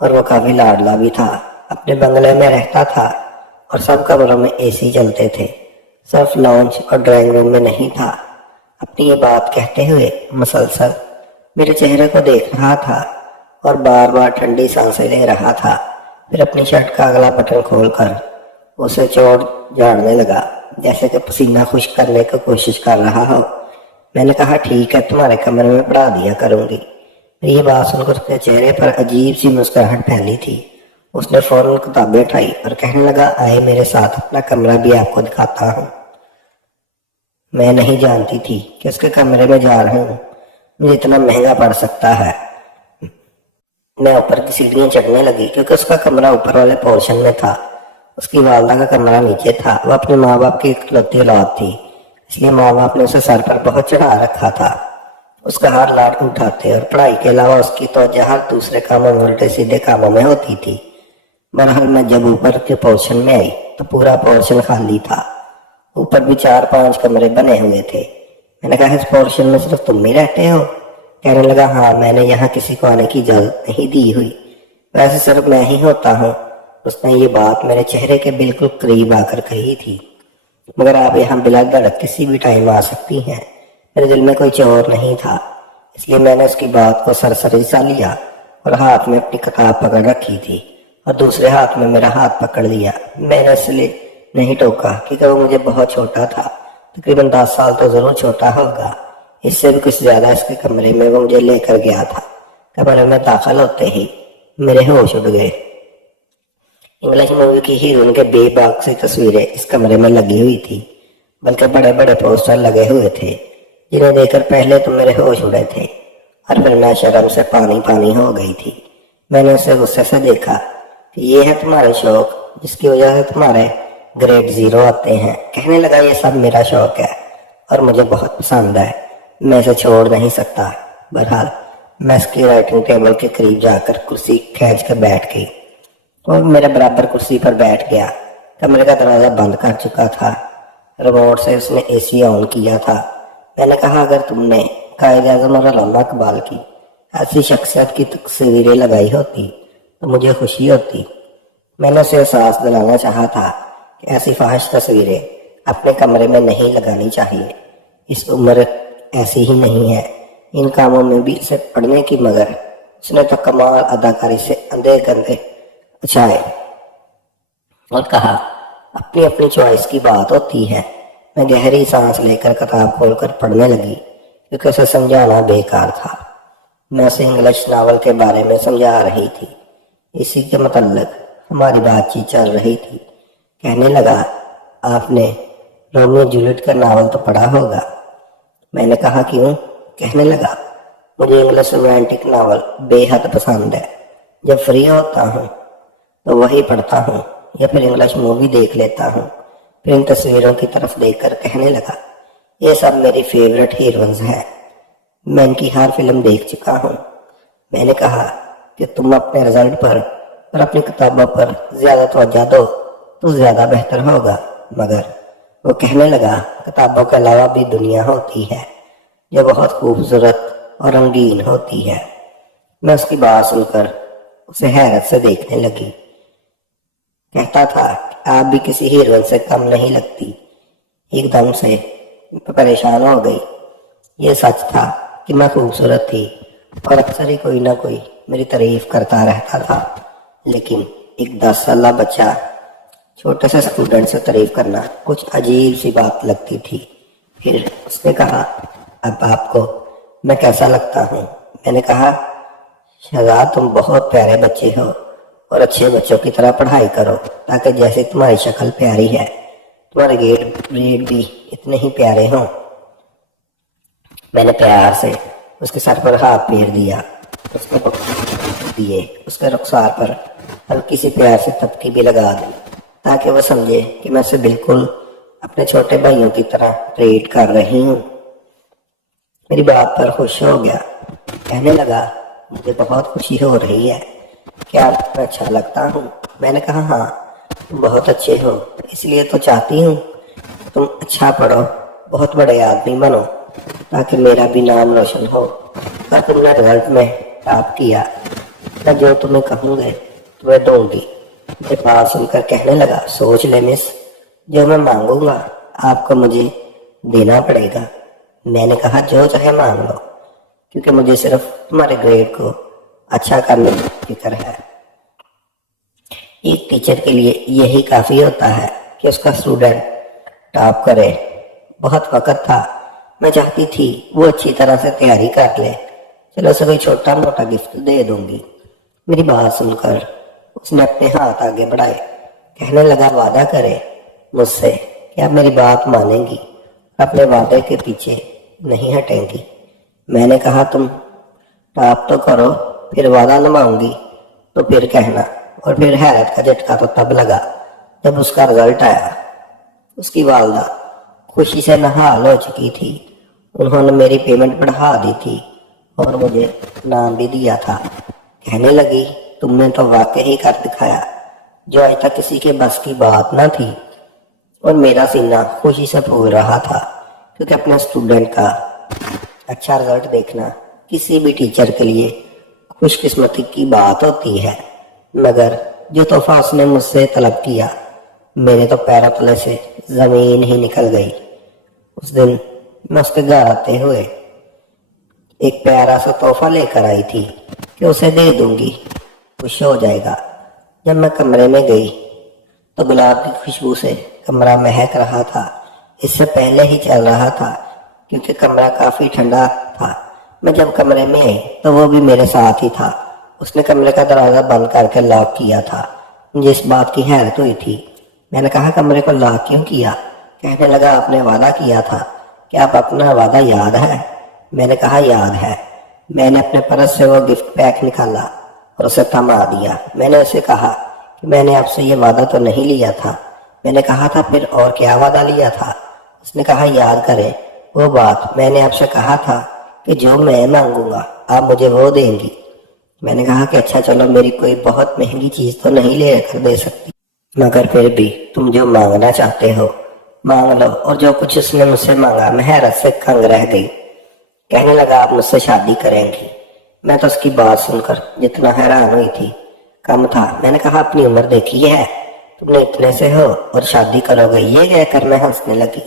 اور وہ کافی لاڈلا بھی تھا۔ اپنے بنگلے میں رہتا تھا اور سب کمروں میں اے سی چلتے تھے، صرف لانچ اور ڈرائنگ روم میں نہیں تھا۔ اپنی یہ بات کہتے ہوئے مسلسل میرے چہرے کو دیکھ رہا تھا اور بار بار ٹھنڈی سانسیں لے رہا تھا۔ پھر اپنی شرٹ کا اگلا بٹن کھول کر اسے چوڑ جھاڑنے لگا، جیسے کہ پسینہ خشک کرنے کی کوشش کر رہا ہو۔ میں نے کہا ٹھیک ہے، تمہارے کمرے میں پڑھا دیا کروں گی۔ یہ بات سن کر اس کے چہرے پر عجیب سی مسکراہٹ پھیلی تھی۔ اس نے فوراً کتابیں اٹھائی اور کہنے لگا آئے میرے ساتھ، اپنا کمرہ بھی آپ کو دکھاتا ہوں۔ میں نہیں جانتی تھی کہ اس کے کمرے میں جا رہا ہوں، مجھے اتنا مہنگا پڑ سکتا ہے۔ میں اوپر کی سیڑھیاں چڑھنے لگی کیونکہ اس کا کمرہ اوپر والے پورشن میں تھا، اس کی والدہ کا کمرہ نیچے تھا۔ وہ اپنے ماں باپ کی اکلوتی اولاد تھی، اس لیے ماں باپ نے اسے سر پر بہت چڑھا رکھا تھا۔ اس کا ہر لاڈ اٹھاتے اور پڑھائی کے علاوہ اس کی توجہ ہر دوسرے کاموں میں الٹے سیدھے کاموں میں ہوتی تھی۔ بہرحال میں جب اوپر کے پورشن میں آئی تو پورا پورشن خالی تھا، اوپر بھی 4-5 کمرے بنے ہوئے تھے۔ میں نے کہا اس پورشن میں صرف تم ہی رہتے ہو؟ کہنے لگا ہاں، میں نے یہاں کسی کو آنے کی اجازت نہیں دی ہوئی، ویسے صرف میں ہی ہوتا ہوں۔ اس نے یہ بات میرے چہرے کے بالکل قریب آ کر کہی تھی، مگر آپ یہاں بلا دھڑک کسی بھی ٹائم آ سکتی ہیں۔ میرے دل میں کوئی چور نہیں تھا، اس لیے میں نے اس کی بات کو سرسری سا لیا اور ہاتھ میں اپنی کتاب پکڑ رکھی تھی اور دوسرے ہاتھ میں میرا ہاتھ پکڑ لیا۔ میں نے اس لیے نہیں ٹوکا کیونکہ وہ مجھے بہت چھوٹا تھا، تقریباً 10 سال تو ضرور چھوٹا ہوگا، اس سے بھی کچھ زیادہ۔ اس کے کمرے میں وہ مجھے لے کر گیا تھا۔ کمرے میں داخل ہوتے ہی میرے ہوش اڑ گئے۔ انگلش مووی کی ہیروئن کے بے باک سی تصویریں اس کمرے میں لگی ہوئی تھی، بلکہ بڑے بڑے پوسٹر لگے ہوئے تھے جنہیں دیکھ کر پہلے تو میرے ہوش اڑے تھے اور پھر میں شرم سے پانی پانی ہو گئی تھی۔ میں نے اسے غصے سے دیکھا کہ یہ ہے تمہارے شوق جس کی وجہ سے تمہارے گریڈ 0 آتے ہیں۔ کہنے لگا یہ سب میرا شوق ہے اور مجھے بہت پسند ہے، میں اسے چھوڑ نہیں سکتا۔ بہرحال میں اس کی رائٹنگ ٹیبل کے قریب جا کر کرسی کھینچ کر بیٹھ گئی اور میرے برابر کرسی پر بیٹھ گیا۔ کمرے کا دروازہ بند کر چکا تھا، ریموٹ سے اس نے اے سی آن کیا تھا۔ میں نے کہا اگر تم نے قائد اعظم اور علامہ اقبال کی ایسی شخصیت کی تصویریں لگائی ہوتی تو مجھے خوشی ہوتی۔ میں نے اسے احساس دلانا چاہا تھا کہ ایسی فحش تصویریں اپنے کمرے میں نہیں لگانی چاہیے، اس عمر ایسی ہی نہیں ہے ان کاموں میں بھی اسے پڑھنے کی، مگر اس نے تو کمال اداکاری سے اندھے گندے اچھائے اور کہا اپنی اپنی چوائس کی بات ہوتی ہے۔ میں گہری سانس لے کر کتاب کھول کر پڑھنے لگی کیونکہ اسے سمجھانا بیکار تھا۔ میں اسے انگلش ناول کے بارے میں سمجھا رہی تھی، اسی کے متعلق ہماری بات چیت چل رہی تھی۔ کہنے لگا آپ نے رومیو جولیٹ کا ناول تو پڑھا ہوگا؟ میں نے کہا کیوں؟ کہنے لگا مجھے انگلش رومانٹک ناول بے حد پسند ہے، جب فری ہوتا ہوں تو وہی پڑھتا ہوں یا پھر انگلش مووی دیکھ لیتا ہوں۔ پھر ان تصویروں کی طرف دیکھ کر کہنے لگا یہ سب میری فیورٹ ہیروئنز ہیں، میں ان کی ہر فلم دیکھ چکا ہوں۔ میں نے کہا کہ تم اپنے رزلٹ پر اور اپنی کتابوں پر زیادہ توجہ دو تو زیادہ بہتر ہوگا۔ مگر وہ کہنے لگا کتابوں کے علاوہ بھی دنیا ہوتی ہے جو بہت خوبصورت اور رنگین ہوتی ہے۔ میں اس کی بات سن کر اسے حیرت سے دیکھنے لگی۔ کہتا تھا کہ آپ بھی کسی ہیروئن سے کم نہیں لگتی۔ ایک دم سے پریشان ہو گئی۔ یہ سچ تھا کہ میں خوبصورت تھی اور اکثر ہی کوئی نہ کوئی میری تعریف کرتا رہتا تھا، لیکن ایک 10 سالہ بچہ چھوٹے سے اسٹوڈنٹ سے تعریف کرنا کچھ عجیب سی بات لگتی تھی۔ پھر اس نے کہا اب آپ کو میں کیسا لگتا ہوں؟ میں نے کہا شہزاد تم بہت پیارے بچے ہو اور اچھے بچوں کی طرح پڑھائی کرو تاکہ جیسے تمہاری شکل پیاری ہے تمہارے گریڈ بھی اتنے ہی پیارے ہوں۔ میں نے پیار سے اس کے سر پر ہاتھ پھیر دیا، اس کے رخسار پر ہلکی سی پیار سے تھپکی بھی لگا دی تاکہ وہ سمجھے کہ میں اسے بالکل اپنے چھوٹے بھائیوں کی طرح ٹریٹ کر رہی ہوں۔ میری بات پر خوش ہو گیا، کہنے لگا مجھے بہت خوشی ہو رہی ہے، کیا میں اچھا لگتا ہوں؟ میں نے کہا ہاں تم بہت اچھے ہو، اس لیے تو چاہتی ہوں تم اچھا پڑھو، بہت بڑے آدمی بنو تاکہ میرا بھی نام روشن ہو۔ اور تم نے رزلٹ میں ٹاپ کیا میں جو تمہیں کہوں گے تمہیں دوں گی۔ میری بات سن کر کہنے لگا سوچ لے مس، جو میں مانگوں گا آپ کو مجھے دینا پڑے گا۔ میں نے کہا جو چاہے مانگ لو، کیونکہ مجھے صرف تمہارے گریڈ کو اچھا کرنے کی فکر ہے۔ ایک ٹیچر کے لیے یہی کافی ہوتا ہے کہ اس کا اسٹوڈنٹ ٹاپ کرے۔ بہت وقت تھا، میں چاہتی تھی وہ اچھی طرح سے تیاری کر لے، چلو اسے کوئی چھوٹا موٹا گفٹ دے دوں گی۔ میری بات سن کر اس نے اپنے ہاتھ آگے بڑھائے، کہنے لگا وعدہ کرے مجھ سے کہ آپ میری بات مانیں گی، اپنے وعدے کے پیچھے نہیں ہٹیں گی۔ میں نے کہا تم ٹاپ تو کرو، پھر وعدہ نبھاؤں گی تو پھر کہنا۔ اور پھر حیرت کا جھٹکا تو تب لگا جب اس کا رزلٹ آیا۔ اس کی والدہ خوشی سے نہال ہو چکی تھی، انہوں نے میری پیمنٹ بڑھا دی تھی اور مجھے نام بھی دیا تھا۔ کہنے لگی تم نے تو واقعی کر دکھایا جو آج تک کسی کے بس کی بات نہ تھی۔ اور میرا سینہ خوشی سے پھول رہا تھا، کیونکہ اپنے اسٹوڈنٹ کا اچھا رزلٹ دیکھنا کسی بھی ٹیچر کے لیے خوش قسمتی کی بات ہوتی ہے۔ مگر جو تحفہ اس نے مجھ سے طلب کیا، میرے تو پیروں تلے سے زمین ہی نکل گئی۔ اس دن میں اس کے گھر آتے ہوئے ایک پیارا سا تحفہ لے کر آئی تھی کہ اسے دے دوں گی، خوش ہو جائے گا۔ جب میں کمرے میں گئی تو گلاب کی خوشبو سے کمرہ مہک رہا تھا۔ اس سے پہلے ہی چل رہا تھا کیونکہ کمرہ کافی ٹھنڈا تھا۔ میں جب کمرے میں آئی تو وہ بھی میرے ساتھ ہی تھا۔ اس نے کمرے کا دروازہ بند کر کے لاک کیا تھا۔ مجھے اس بات کی حیرت ہوئی تھی۔ میں نے کہا کمرے کو لاک کیوں کیا؟ کہنے لگا آپ نے وعدہ کیا تھا کہ آپ اپنا وعدہ یاد ہے؟ میں نے کہا یاد ہے۔ میں نے اپنے پرس سے وہ گفٹ پیک نکالا اور اسے تھما دیا۔ میں نے اسے کہا کہ میں نے آپ سے یہ وعدہ تو نہیں لیا تھا۔ میں نے کہا تھا پھر اور کیا وعدہ لیا تھا؟ اس نے کہا یاد کرے وہ بات، میں نے آپ سے کہا تھا کہ جو میں مانگوں گا آپ مجھے وہ دیں گی۔ میں نے کہا کہ اچھا چلو میری کوئی بہت مہنگی چیز تو نہیں لے کر دے سکتی، مگر پھر بھی تم جو مانگنا چاہتے ہو مانگ لو۔ اور جو کچھ اس نے مجھ سے مانگا میں حیرت سے کنگ رہ گئی۔ کہنے لگا آپ مجھ سے شادی کریں گی۔ میں تو اس کی بات سن کر جتنا حیران ہوئی تھی کم تھا۔ میں نے کہا اپنی عمر دیکھی ہے، تم نے اتنے سے ہو اور شادی کرو گے؟ یہ کہہ کر میں ہنسنے لگی۔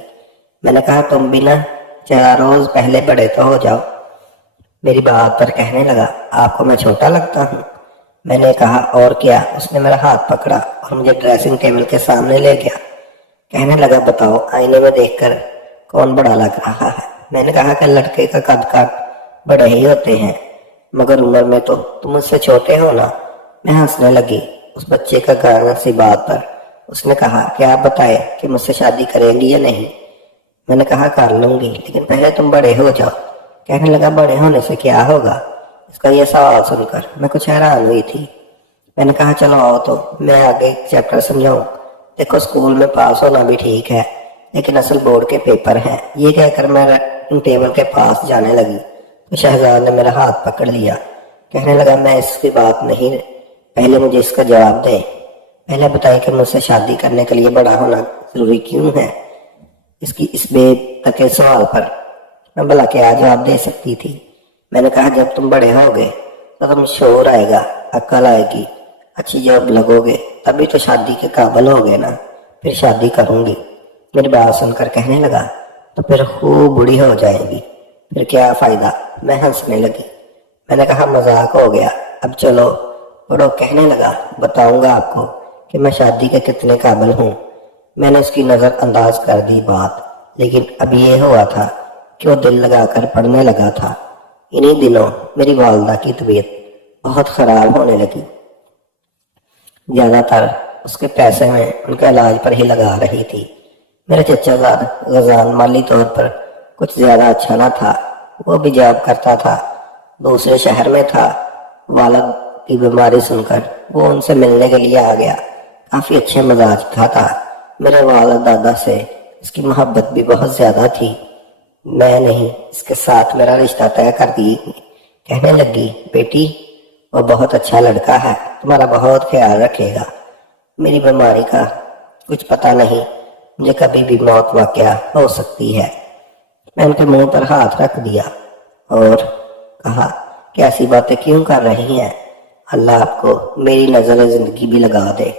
میں نے کہا تم بھی نہ 4 روز پہلے بڑے تو ہو جاؤ۔ میری بات پر کہنے لگا آپ کو میں چھوٹا لگتا ہوں؟ میں نے کہا اور کیا۔ اس نے میرا ہاتھ پکڑا اور مجھے ڈریسنگ ٹیبل کے سامنے لے گیا۔ کہنے لگا بتاؤ آئینے میں دیکھ کر کون بڑا لگ رہا ہے؟ میں نے کہا کہ لڑکے کا قد کاٹ بڑے ہی ہوتے ہیں، مگر عمر میں تو تم مجھ سے چھوٹے ہو نا۔ میں ہنسنے لگی اس بچے کا گانا سی بات پر۔ اس نے کہا کہ آپ بتائیں کہ مجھ سے شادی کریں گی یا نہیں؟ میں نے کہا کر لوں گی، لیکن پہلے تم بڑے ہو جاؤ۔ کہنے لگا بڑے ہونے سے کیا ہوگا؟ اس کا یہ سوال سن کر میں کچھ حیران ہوئی تھی۔ میں نے کہا چلو آؤ تو میں آگے ایک چیپٹر سمجھاؤں۔ دیکھو اسکول میں پاس ہونا بھی ٹھیک ہے، لیکن اصل بورڈ کے پیپر ہیں۔ یہ کہہ کر میں ٹیبل کے پاس جانے لگی تو شہزاد نے میرا ہاتھ پکڑ لیا۔ کہنے لگا میں اس کی بات نہیں، پہلے مجھے اس کا جواب دیں۔ پہلے بتائیں کہ مجھ سے شادی کرنے کے لیے بڑا ہونا ضروری کیوں ہے؟ اس بے تک سوال پر میں بھلا کیا جواب دے سکتی تھی؟ میں نے کہا جب تم بڑے ہوگے تو تم شعور آئے گا، عقل آئے گی، اچھی جاب لگو گے، تبھی تو شادی کے قابل ہوگے نا، پھر شادی کروں گی۔ میری بات سن کر کہنے لگا تو پھر خوب بڑی ہو جائے گی، پھر کیا فائدہ؟ میں ہنسنے لگی۔ میں نے کہا مذاق ہو گیا، اب چلو پڑھو۔ کہنے لگا بتاؤں گا آپ کو کہ میں شادی کے کتنے قابل ہوں۔ میں نے اس کی نظر انداز کر دی بات، لیکن اب یہ ہوا تھا کہ وہ دل لگا کر پڑھنے لگا تھا۔ انہی دنوں میری والدہ کی طبیعت بہت خراب ہونے لگی۔ زیادہ تر اس کے پیسے میں ان کے علاج پر ہی لگا رہی تھی۔ میرے چچا زاد غزان مالی طور پر کچھ زیادہ اچھا نہ تھا، وہ بھی جاب کرتا تھا، دوسرے شہر میں تھا۔ والد کی بیماری سن کر وہ ان سے ملنے کے لیے آ گیا۔ کافی اچھے مزاج کا تھا۔ میرے والد دادا سے اس کی محبت بھی بہت زیادہ تھی۔ میں نہیں اس کے ساتھ میرا رشتہ طے کر دی۔ کہنے لگی بیٹی وہ بہت اچھا لڑکا ہے، تمہارا بہت خیال رکھے گا۔ میری بیماری کا کچھ پتہ نہیں، مجھے کبھی بھی موت واقعہ ہو سکتی ہے۔ میں ان کے منہ پر ہاتھ رکھ دیا اور کہا کہ ایسی باتیں کیوں کر رہی ہیں؟ اللہ آپ کو میری نظر زندگی بھی لگا دے۔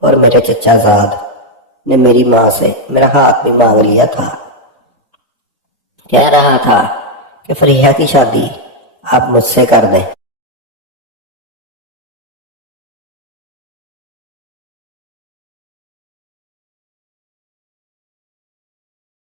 اور میرے چچا زاد نے میری ماں سے میرا ہاتھ بھی مانگ لیا تھا، کہہ رہا تھا کہ فریحہ کی شادی آپ مجھ سے کر دیں۔